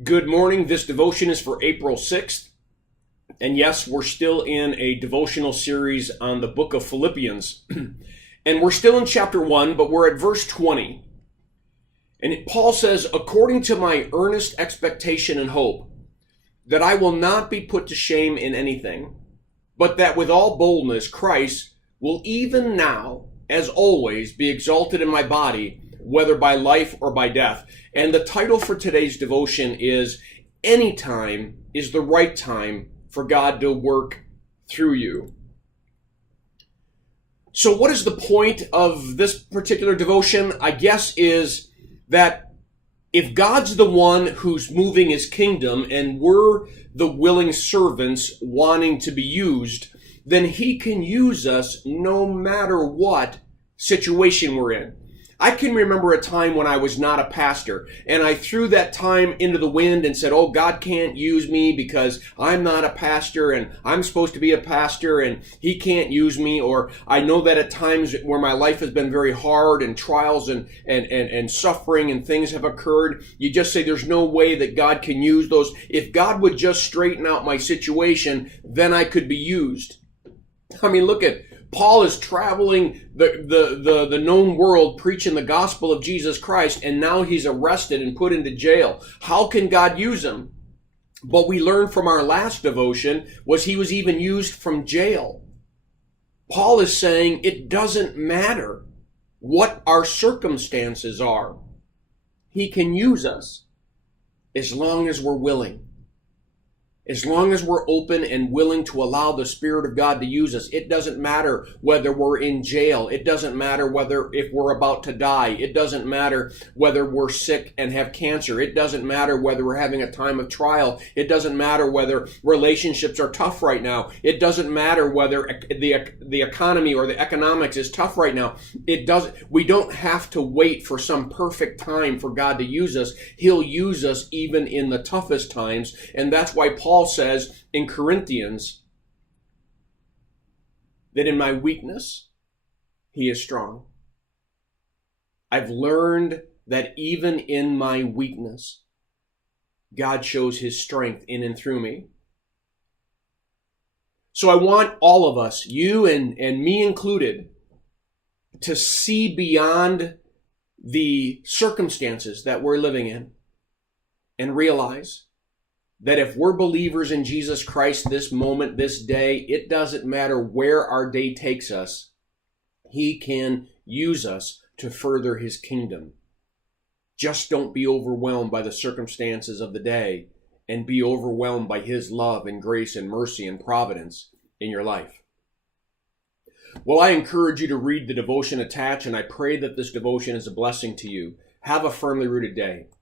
Good morning. This devotion is for April 6th. And yes, we're still in a devotional series on the book of Philippians. And we're still in chapter 1, but we're at verse 20. And Paul says, according to my earnest expectation and hope, that I will not be put to shame in anything, but that with all boldness Christ will even now, as always, be exalted in my body, whether by life or by death. And the title for today's devotion is, Any Time is the Right Time for God to Work Through You. So what is the point of this particular devotion? I guess is that if God's the one who's moving his kingdom and we're the willing servants wanting to be used, then he can use us no matter what situation we're in. I can remember a time when I was not a pastor, and I threw that time into the wind and said, oh, God can't use me because I'm not a pastor and I'm supposed to be a pastor and he can't use me. Or I know that at times where my life has been very hard and trials and suffering and things have occurred, you just say there's no way that God can use those. If God would just straighten out my situation, then I could be used. I mean, look at Paul is traveling the known world preaching the gospel of Jesus Christ, and now he's arrested and put into jail. How can God use him? What we learned from our last devotion was he was even used from jail. Paul is saying it doesn't matter what our circumstances are. He can use us as long as we're willing. As long as we're open and willing to allow the Spirit of God to use us. It doesn't matter whether we're in jail. It doesn't matter whether if we're about to die. It doesn't matter whether we're sick and have cancer. It doesn't matter whether we're having a time of trial. It doesn't matter whether relationships are tough right now. It doesn't matter whether the economy or the economics is tough right now. We don't have to wait for some perfect time for God to use us. He'll use us even in the toughest times. And that's why Paul says in Corinthians that in my weakness, he is strong. I've learned that even in my weakness, God shows his strength in and through me. So I want all of us, you and me included, to see beyond the circumstances that we're living in and realize that if we're believers in Jesus Christ this moment, this day, it doesn't matter where our day takes us. He can use us to further his kingdom. Just don't be overwhelmed by the circumstances of the day and be overwhelmed by his love and grace and mercy and providence in your life. Well, I encourage you to read the devotion attached, and I pray that this devotion is a blessing to you. Have a firmly rooted day.